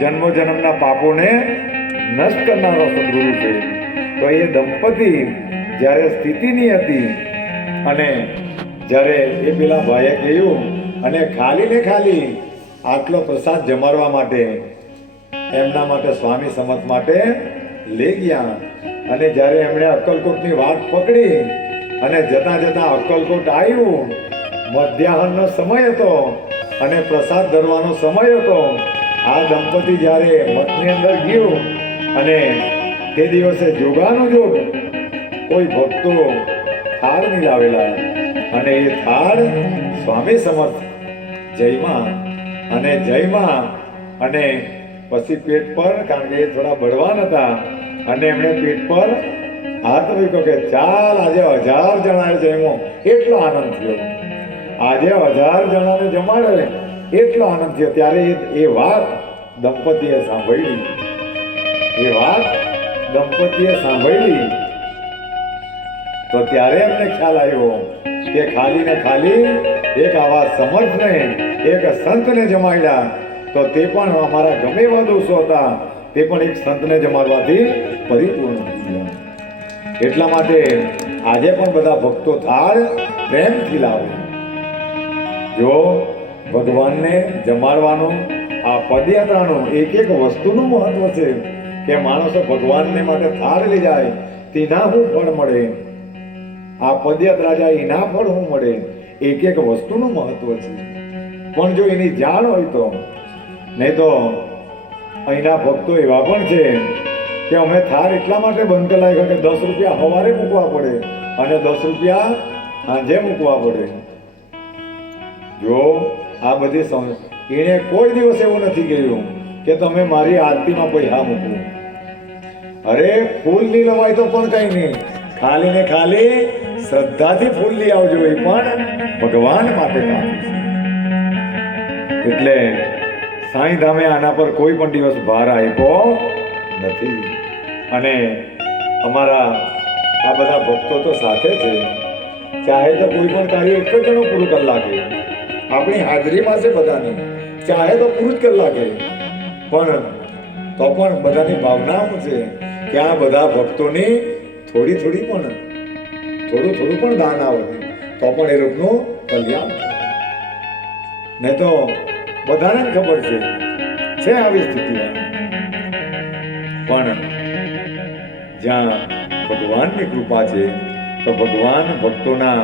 જન્મ જન્મના પાપોને નષ્ટ કરનારો સદગુરુ છે. તો એ દંપતી જ્યારે સ્થિતિની હતી અને જ્યારે એ પેલા ભાઈએ કહ્યું, અને ખાલી ને ખાલી આટલો પ્રસાદ જમાડવા માટે, એમના માટે સ્વામી સમત માટે લઈ ગયા. અને જ્યારે એમણે અક્કલકોટની વાત પકડી અને જતા જતા અક્કલકોટ આવ્યું, મધ્યાહનનો સમય હતો અને પ્રસાદ ધરવાનો સમય હતો આ દંપતી જ્યારે મઠની અંદર ગયું અને તે દિવસે જોગાનું જોગ, કોઈ ભક્તો થાળ નહીં લાવેલા. અને એ થાળ સ્વામી સમર્થ, જયમાં, અને જયમાં, અને પછી પેટ પર, કારણ કે એ થોડા બળવાન હતા, અને એમણે પેટ પર હાથ મૂક્યો કે, ચાલ, આજે હજાર જણાએ જમ્યો. એટલો આનંદ થયો. આજે હજાર જણાને જમાડે એટલો આનંદ થયો. ત્યારે એ- વાત દંપતીએ સાંભળી. એ વાત દંપતીએ સાંભળી. તો ત્યારે એમને ખ્યાલ આવ્યો કે ખાલી ને ખાલી એક આવા સમર્થને, એક સંતને જમાડ્યા. તો તે પણ અમારા ગમે એવા દોષો હતા. તે પણ એક સંતને જમાડવાથી પરિપૂર્ણ થઈ એટલા માટે આજે પણ બધા ભક્તો થાળ પ્રેમથી લાવે. જો ભગવાનને જમાડવાનું આ પદયાત્રાનું એક એક વસ્તુનું મહત્વ છે કે માણસો ભગવાનને માટે થાળ લઈ જાય, તેના શું ફળ મળે. આ પદયાત્રા જાય, એના ફળ શું મળે. એક એક વસ્તુનું મહત્વ છે. પણ જો એની જાણ હોય તો, નહીં તો અહીંના ભક્તો એવા પણ છે કે અમે થાર એટલા માટે બંધ કરાવી કે દસ રૂપિયા સવારે મૂકવા પડે અને દસ રૂપિયા સાંજે મૂકવા પડે. જો આ બધી એણે કોઈ દિવસ એવું નથી કહ્યું કે તમે મારી આરતીમાં પૈસા મૂકો. અરે, ફૂલ નહીં લવાય તો પણ કઈ નહીં. ખાલી ને ખાલી શ્રદ્ધાથી ફૂલ લઈ આવજો એ પણ ભગવાન માટે કામ એટલે સાંઈ ધામે આના પર કોઈ પણ દિવસ ભાર આપ્યો નથી. અને અમારા આ બધા ભક્તો તો સાથે છે. ચાહે તો કોઈ પણ કાર્ય એક જ જણો પૂરું કરી નાખે આપણી હાજરીમાં છે બધાની ચાહે તો પૂરું કરી પણ તો પણ બધાની ભાવના છે કે આ બધા ભક્તોની થોડી થોડી પણ, થોડું થોડું પણ દાન આવે. તો પણ એ લોકોનું કલ્યાણ ને તો બધાને ખબર છે છે આવી સ્થિતિ. પણ જ્યાં ભગવાનની કૃપા છે, તો ભગવાન ભક્તોના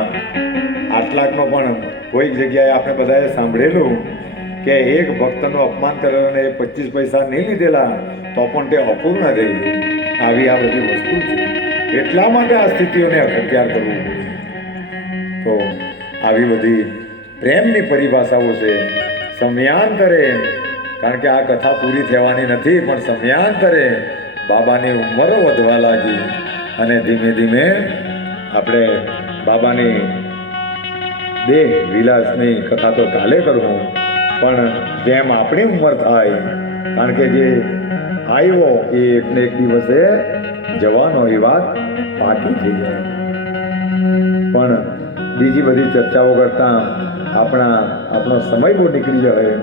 આટલાકનો પણ કોઈક જગ્યાએ આપણે બધાએ સાંભળેલું કે એક ભક્તનું અપમાન કરેલું એ પચીસ પૈસા નહીં લીધેલા, તો પણ તે અપૂર્ણ ગયું આવી આ બધી વસ્તુ છે. એટલા માટે આ સ્થિતિઓને અખત્યાર કરવું તો આવી બધી પ્રેમની પરિભાષાઓ છે. સમયાંતરે, કારણ કે આ કથા પૂરી થવાની નથી, પણ સમયાંતરે બાબાની ઉંમરો વધવા લાગી અને ધીમે ધીમે આપણે બાબાની દેહ વિલાસની કથા તો કાલે કરવું પણ જેમ આપણી ઉંમર થાય, કારણ કે જે આવ્યો એ એકને એક દિવસે જવાનો એ વાત પાકી થઈ જાય. પણ બીજી બધી ચર્ચાઓ કરતાં આપણા, આપણો સમય બહુ નીકળી જાય.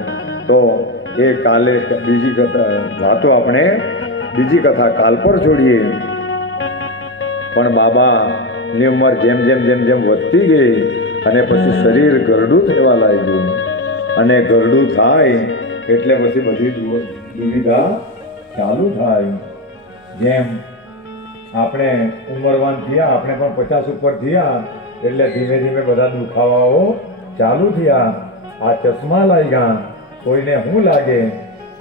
તો એ કાલે બીજી કથા, વાતો આપણે બીજી કથા કાલ પર છોડીએ પણ બાબાની ઉંમર જેમ જેમ જેમ જેમ વધતી ગઈ અને પછી શરીર ગરડું થવા લાગ્યું. અને ગરડું થાય એટલે પછી બધી દુવિધા ચાલુ થાય. જેમ આપણે ઉંમરવાન થયા, આપણે પણ પચાસ ઉપર થયા, એટલે ધીમે ધીમે બધા દુખાવાઓ ચાલુ થયા. આ ચશ્મા લાગ્યા. કોઈને શું લાગે?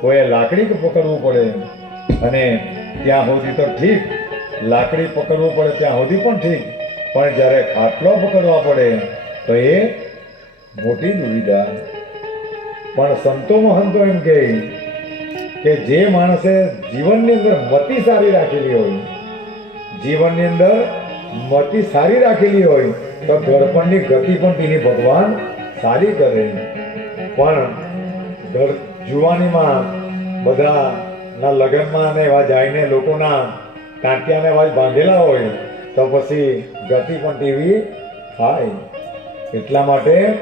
કોઈએ લાકડી પકડવું પડે. અને ત્યાં સુધી તો ઠીક. લાકડી પકડવું પડે ત્યાં સુધી પણ ઠીક. પણ જ્યારે ખાટલો પકડવા પડે તો એ મોટી દુવિધા પણ સંતો મહંતો એમ કહે કે જે માણસે જીવનની અંદર મતિ સારી રાખેલી હોય, જીવનની અંદર મતિ સારી રાખેલી હોય, તો ગળપણની ગતિ પણ તેની ભગવાન સારી કરે. પણ ઘર જુવાનીમાં બધાના લગ્નમાં ને એવા જાઈને લોકોના ટાંટિયાને એવા બાંધેલા હોય, તો પછી ગતિ પણ તેવી થાય. એટલા માટે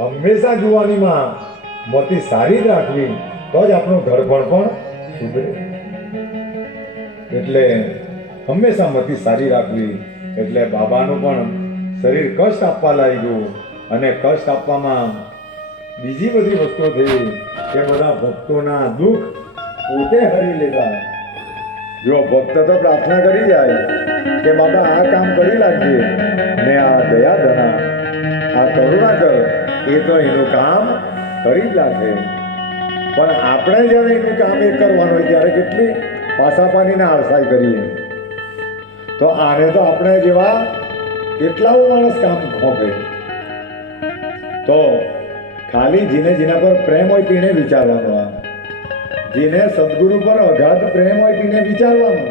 હંમેશા જુવાનીમાં મતી સારી રાખવી. તો જ આપણું ઘર પણ સુધરે. એટલે હંમેશા મતી સારી રાખવી. એટલે બાબાનું પણ શરીર કષ્ટ આપવા લાગ્યું અને કષ્ટ આપવામાં બીજી બધી વસ્તુઓ થઈ કે બધા ભક્તોના દુઃખ પોતે હરી લેતા જો ભક્ત તો પ્રાર્થના કરી જાય કે, બાબા, આ કામ કરી લાગજે. ને આ દયા ધના આ કરુણાકર એ તો એનું કામ કરી જ નાખે. પણ આપણે જ્યારે એનું કામ એ કરવાનું હોય ત્યારે કેટલી પાસા પાણીને આળસાઈ કરીએ. તો આને તો આપણે જેવા કેટલાઓ માણસ કામ ખોપે તો ખાલી જેને જેના પર પ્રેમ હોય તેને વિચારવાનો આ. જેને સદગુરુ પર અગાધ પ્રેમ હોય તેને વિચારવાનો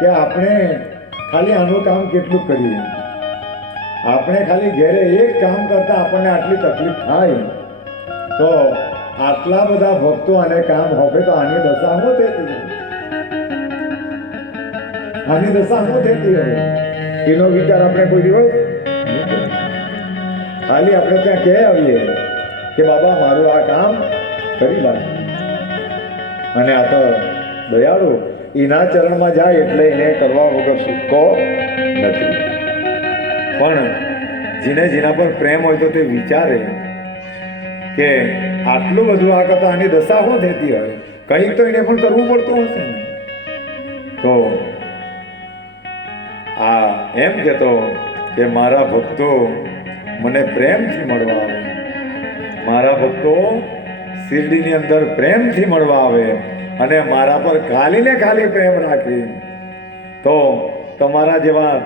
કે આપણે ખાલી આનું કામ કેટલું કરીએ. આપણે ખાલી ઘરે એક કામ કરતા આપણને આટલી તકલીફ થાય. તો આટલા બધા ભક્તો આને કામ હોપે તો આની દશા શું થતી આની દશા શું થતી હવે એનો વિચાર આપણે કોઈ દિવસ ખાલી આપણે ત્યાં કહે આવીએ કે બાબા, મારું આ કામ કરી લાગે અને આ તો દયાળુ, એના ચરણમાં જાય એટલે એને કરવા વગર છૂટકો નથી. પણ જેને જેના પર પ્રેમ હોય તો તે વિચારે કે આટલું બધું આ કરતા આની દશા શું થતી હોય? કંઈક તો એને પણ કરવું પડતું હશે ને. તો આ એમ કહેતો કે મારા ભક્તો મને પ્રેમથી મળવા આવે. મારા ભક્તો શિરડીની અંદર પ્રેમથી મળવા આવે અને મારા પર ખાલી ને ખાલી પ્રેમ રાખી. તો તમારા જેવા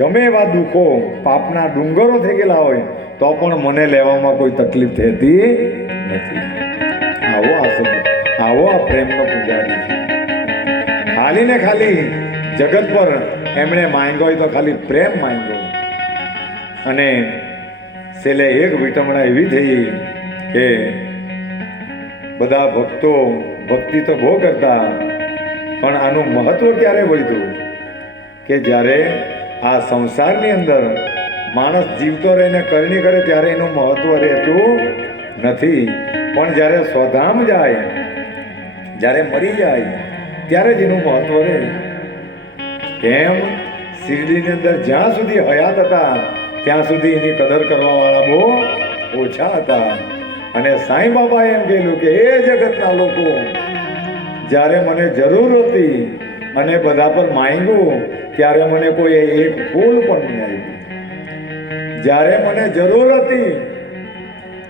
ગમે એવા દુઃખો પાપના ડુંગરો થઈ ગયેલા હોય, તો પણ મને લેવામાં કોઈ તકલીફ થતી નથી. આવો આ સમય આવો આ પ્રેમનો પૂજારી ખાલી ને ખાલી જગત પર એમણે માંગ્યો હોય તો ખાલી પ્રેમ માંગ્યો અને છેલ્લે એક વિટમણા એવી થઈ કે બધા ભક્તો, ભક્તિ તો બહુ કરતા, પણ આનું મહત્વ ક્યારે વધ્યું કે જ્યારે આ સંસારની અંદર માણસ જીવતો રહીને કરણી કરે ત્યારે એનું મહત્વ રહેતું નથી. પણ જ્યારે સ્વધામ જાય, જ્યારે મરી જાય, ત્યારે જ એનું મહત્વ રહે. એમ શિરડીની અંદર જ્યાં સુધી હયાત હતા, ત્યાં સુધી એની કદર કરવાવાળા બહુ ઓછા હતા. અને સાંઈ બાબા એમ કહેલું કે એ જગતના લોકો, જ્યારે મને જરૂર હતી અને બધા પર માંગ્યું ત્યારે મને કોઈ એક ફૂલ પણ નહીં આવી. જ્યારે મને જરૂર હતી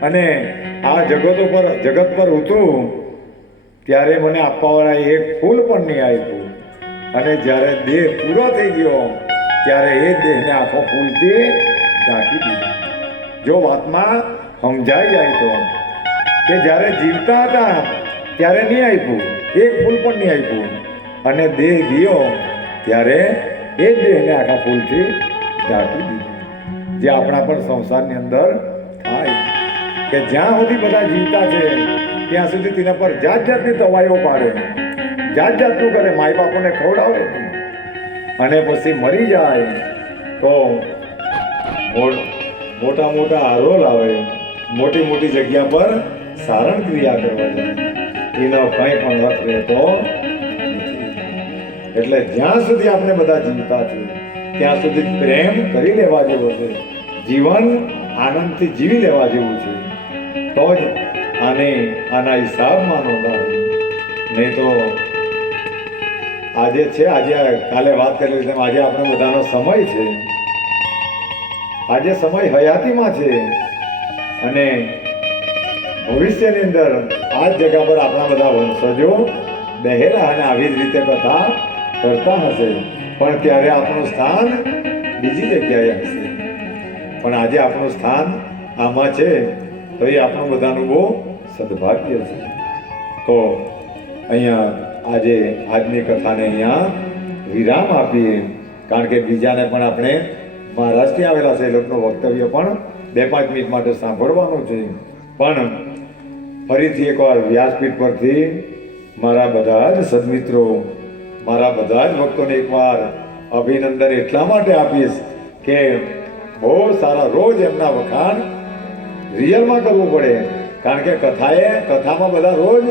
અને આ જગત ઉપર, જગત પર ઉતરું, ત્યારે મને આપવાવાળા એક ફૂલ પણ નહીં આપ્યું. અને જ્યારે દેહ પૂરો થઈ ગયો, ત્યારે એ દેહને આખો ફૂલથી ઢાંકી દીધો. જો વાતમાં સમજાઈ જાય તો, કે જ્યારે જીવતા હતા, ત્યારે નહીં આપ્યું. એક ફૂલ પણ નહીં આપ્યું. અને દેહ ગયો, ત્યારે એ દેહને આખા ફૂલથી ઢાંકી દીધું. જે આપણા પણ સંસારની અંદર થાય. કે જ્યાં સુધી બધા જીવતા છે, ત્યાં સુધી તેના પર જાત જાતની દવાઈઓ પાડે. જાત જાતનું કરે માય બાપોને ખવડાવે. અને પછી મરી જાય, તો મોટા મોટા આરો લાવે. મોટી મોટી જગ્યા પર સારણ ક્રિયા કરવા જાય. એનો કંઈ પણ અર્થ રહેતો. એટલે જ્યાં સુધી આપણે બધા જીવતા છીએ, ત્યાં સુધી પ્રેમ કરી લેવા જેવો છે. જીવન આનંદથી જીવી લેવા જેવું છે. તો જ આને આના હિસાબમાં નોંધાવે નહીં તો આજે છે, આજે કાલે વાત કરેલી તેમ આજે આપણે બધાનો સમય છે. આજે સમય હયાતીમાં છે. અને ભવિષ્યની અંદર આ જ જગા પર આપણા બધા વંશજો બહેરા અને આવી જ રીતે કથા કરતા હશે પણ ત્યારે આપણું સ્થાન બીજી જગ્યાએ હશે પણ આજે આપણું સ્થાન આમાં છે તો એ આપણું બધાનું બહુ સદભાગ્ય છે તો અહીંયા આજે આજની કથાને અહીંયા વિરામ આપીએ કારણ કે બીજાને પણ આપણે મહારાષ્ટ્રથી આવેલા છે? એ લોકોનું વક્તવ્ય પણ બે પાંચ મિનિટ માટે સાંભળવાનું છે. પણ ફરીથી એકવાર વ્યાસપીઠ પરથી મારા બધા જ સદમિત્રો મારા બધા જ ભક્તોને એકવાર અભિનંદન એટલા માટે આપીશ કે બહુ સારા રોજ એમના વખાણ રિયલમાં કરવું પડે. કારણ કે કથાએ કથામાં બધા રોજ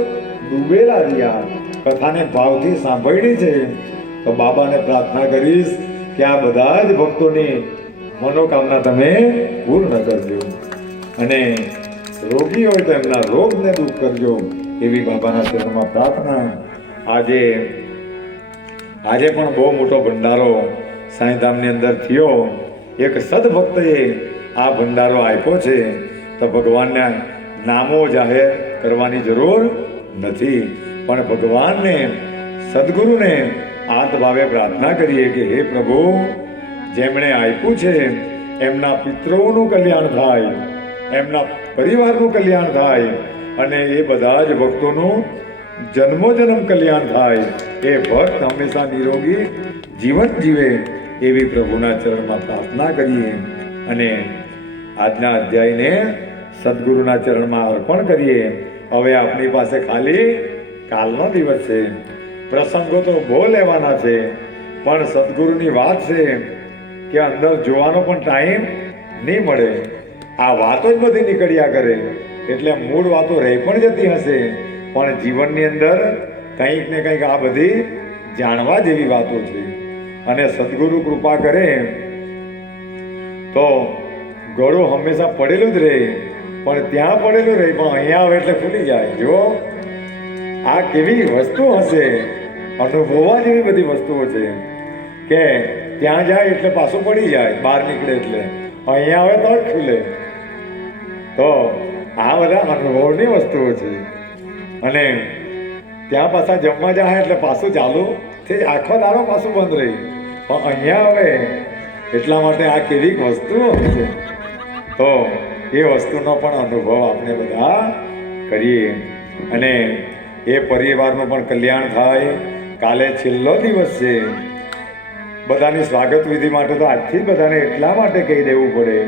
ડૂબેલા રહ્યા. કથાને ભાવથી સાંભળી છે. તો બાબાને પ્રાર્થના કરીશ કે આ બધા જ ભક્તોની મનોકામના તમે પૂર્ણ કરજો. અને રોગી હોય તો એમના રોગને દૂર કરજો. એવી બાબાના ચરણમાં પ્રાર્થના. આજે આજે પણ બહુ મોટો ભંડારો સાંઈધામની અંદર થયો. એક સદભક્તએ આ ભંડારો આપ્યો છે. તો ભગવાનના નામો જાહેર કરવાની જરૂર નથી. પણ ભગવાનને, સદગુરુને આત્મભાવે પ્રાર્થના કરીએ કે હે પ્રભુ, જેમણે આપ્યું છે, એમના પિતૃઓનું કલ્યાણ થાય, એમના પરિવારનું કલ્યાણ થાય, અને એ બધા જ ભક્તોનું જન્મોજન્મ કલ્યાણ થાય એ ભક્ત હંમેશા નિરોગી જીવન જીવે એવી પ્રભુના ચરણમાં પ્રાર્થના કરીએ અને આજના અધ્યાયને સદગુરુના ચરણમાં અર્પણ કરીએ. હવે આપણી પાસે ખાલી કાલનો દિવસ છે. પ્રસંગો તો બહુ લેવાના છે, પણ સદગુરુની વાત છે કે અંદર જોવાનો પણ ટાઈમ નહીં મળે. આ વાતો જ બધી નીકળ્યા કરે, એટલે મૂળ વાતો રહી પણ જતી હશે. પણ જીવનની અંદર કંઈક ને કંઈક આ બધી જાણવા જેવી વાતો છે. અને સદગુરુ કૃપા કરે તો ગળું હંમેશા પડેલું જ રહે. પણ ત્યાં પડેલું રહે, પણ અહીંયા આવે એટલે ખુલી જાય. જો આ કેવી વસ્તુ હશે, અનુભવવા જેવી બધી વસ્તુઓ છે કે ત્યાં જાય એટલે પાછું પડી જાય, બહાર નીકળે એટલે. અહીંયા આવે તો જ ખુલે. તો આ બધા અનુભવની વસ્તુઓ છે. અને ત્યાં પાછા જમવા જાય એટલે પાછું ચાલુ થઈ આખો દાડો પાછું બંધ રહી પણ અહીંયા આવે એટલા માટે આ કેવી વસ્તુઓ છે. તો એ વસ્તુનો પણ અનુભવ આપણે બધા કરીએ. અને એ પરિવારનું પણ કલ્યાણ થાય. કાલે છેલ્લો દિવસ છે. બધાની સ્વાગત વિધિ માટે તો આજથી બધાને એટલા માટે કહી દેવું પડે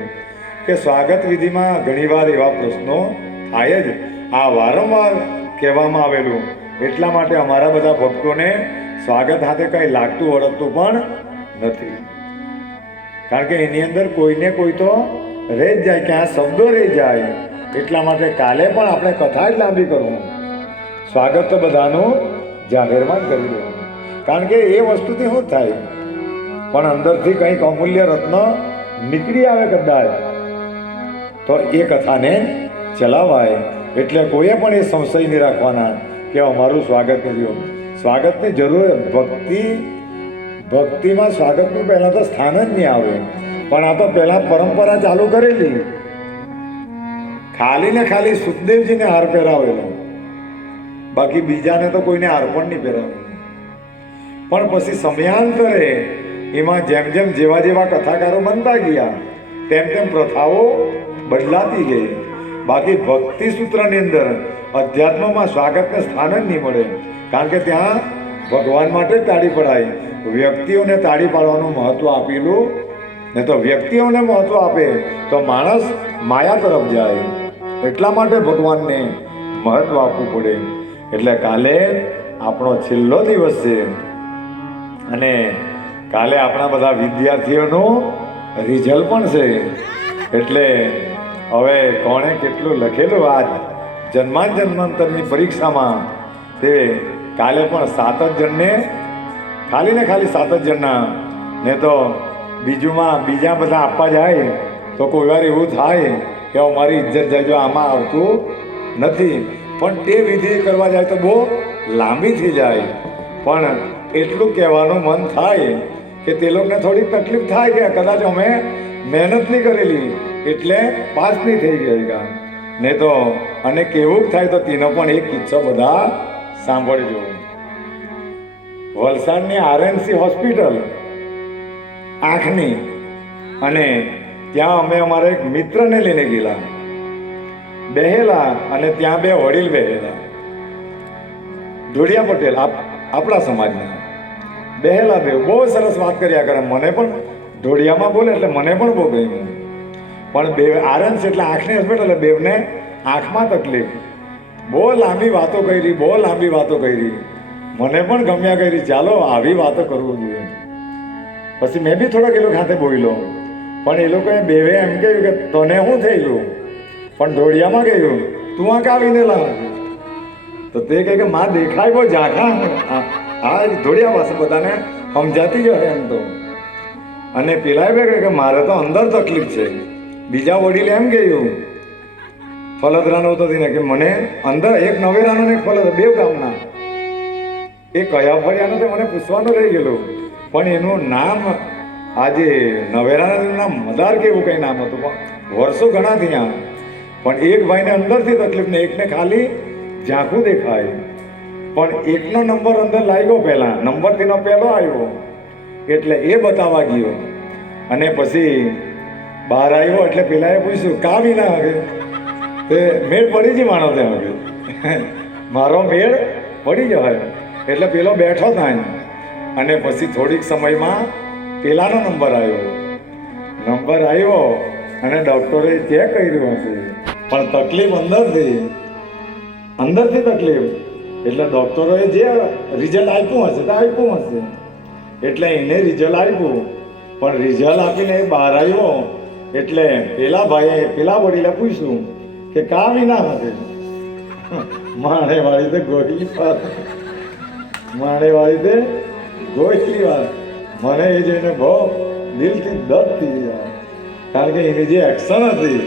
કે સ્વાગત વિધિમાં ઘણીવાર એવા પ્રશ્નો થાય જ. આ વારંવાર કહેવામાં આવેલું. એટલા માટે અમારા બધા ભક્તોને સ્વાગત હાથે કંઈ લાગતું ઓળખતું પણ નથી. કારણ કે એની અંદર કોઈને કોઈ તો રહી જ જાય કે આ શબ્દો રહી જાય. એટલા માટે કાલે પણ આપણે કથા જ લાંબી કરવું. સ્વાગત તો બધાનું જાહેરમાં કરી દેવાનું. કારણ કે એ વસ્તુથી શું થાય? પણ અંદરથી કંઈક અમૂલ્ય રત્ન નીકળી આવે કદાચ, તો એ કથાને ચલાવાય. એટલે કોઈએ પણ એ સંશય નહીં રાખવાના કે અમારું સ્વાગત નથી સ્વાગતની જરૂર ભક્તિ, ભક્તિમાં સ્વાગતનું પહેલાં તો સ્થાન જ નહીં આવે. પણ આ તો પહેલાં પરંપરા ચાલુ કરેલી. ખાલી ને ખાલી સુખદેવજીને હાર પહેરાવેલો. બાકી બીજાને તો કોઈને હાર પણ નહીં પહેરાવેલો પણ પછી સમયાંતરે એમાં જેમ જેમ જેવા જેવા કથાકારો બનતા ગયા, તેમ તેમ પ્રથાઓ બદલાતી ગઈ. બાકી ભક્તિ સૂત્રની અંદર અધ્યાત્મમાં સ્વાગતને સ્થાન જ નહીં મળે. કારણ કે ત્યાં ભગવાન માટે જ તાળી પડાય. વ્યક્તિઓને તાળી પાડવાનું મહત્વ આપેલું ને તો વ્યક્તિઓને મહત્વ આપે તો માણસ માયા તરફ જાય. એટલા માટે ભગવાનને મહત્વ આપવું પડે. એટલે કાલે આપણો છેલ્લો દિવસ છે. અને કાલે આપણા બધા વિદ્યાર્થીઓનું રિઝલ્ટ પણ છે. એટલે હવે કોણે કેટલું લખેલું આજ? જન્માન જન્માંતરની પરીક્ષામાં તે કાલે પણ સાત જ જણને, ખાલી ને ખાલી સાત જ જણના, ને તો બીજુંમાં બીજા બધા આપવા જાય, તો કોઈ વાર એવું થાય કે અમારી ઇજ્જત જાય જો આમાં આવતું નથી. પણ તે વિધિ કરવા જાય તો બહુ લાંબી થઈ જાય. પણ એટલું કહેવાનું મન થાય કે તે લોકોને થોડી તકલીફ થાય કે કદાચ અમે મહેનત નહીં કરેલી. એટલે પાસ નહીં થઈ ગયા ને તો અને કેવું થાય તો તેનો પણ એક કિસ્સો બધા સાંભળજો. વલસાડની આરએનસી હોસ્પિટલ આંખની અને ત્યાં અમે અમારા એક મિત્રને લઈને ગયેલા. બેહેલા અને ત્યાં બે વડીલ બેહેલા. ધોળિયા પટેલ આપણા સમાજના. બેહેલા બે, બહુ સરસ વાત કર્યા કરે. મને પણ ધોળિયામાં બોલે એટલે મને પણ બહુ ગમ્યું. પણ બે આરએનસી એટલે આંખની હોસ્પિટલ બેવને આંખમાં તકલીફ. બહુ લાંબી વાતો કરી, બહુ લાંબી વાતો કરી. મને પણ ગમ્યા કરી, ચાલો આવી વાતો કરવું જોઈએ. પછી મેં બી થોડોક એ લોકો હાથે બોલ્યો. પણ એ લોકોએ બેવે એમ કહ્યું કે તને શું થયેલું? પણ ધોળિયામાં કહ્યું, તું આ કાવીને લાવ? તો તે કહે કે, માં, દેખાય બહુ ઝાંખા. આ ધોળિયા પાસે બધાને સમજાતી જ હોય એમ તો. અને પેલા બે કે, મારે તો અંદર તકલીફ છે. બીજા વડીલે એમ કહ્યું, ફલદરાનો હતો તેને કે મને અંદર એક નવેરાનો ને એક ફલદ બે ગામના. એ કયા ફળ્યાનો તે મને પૂછવાનું રહી ગયેલું. પણ એનું નામ આજે નવેરાના નામ મદાર કે એવું કંઈ નામ હતું, પણ વર્ષો ઘણા થયા. પણ એક ભાઈને અંદરથી તકલીફ ને એકને ખાલી ઝાંખું દેખાય. પણ એકનો નંબર અંદર લાગ્યો પહેલા નંબર તેનો પહેલો આવ્યો. એટલે એ બતાવવા ગયો. અને પછી બહાર આવ્યો એટલે પેલાએ પૂછ્યું, કા વિના હવે? તે, મેળ પડી જ માણો તે હવે મારો મેળ પડી જવાય એટલે પેલો બેઠો થાય. અને પછી થોડીક સમયમાં પેલાનો નંબર આવ્યો. નંબર આવ્યો અને ડૉક્ટરે ચેક કર્યું હશે પણ તકલીફ અંદરથી અંદરથી તકલીફ. એટલે ડૉક્ટરોએ જે રિઝલ્ટ આપ્યું હશે તો આપ્યું હશે. એટલે એને રિઝલ્ટ આપ્યું. પણ રિઝલ્ટ આપીને એ બહાર આવ્યો. એટલે પેલા ભાઈએ, પેલા વડીલે પૂછ્યું કે કા વિના હશે માણે વાળી તે ગોળી માણે વાળી તે ગોળી વાત. મને એ જોઈને બહુ દિલથી દર્દ થઈ ગયા. કારણ કે એની જે એક્શન હતી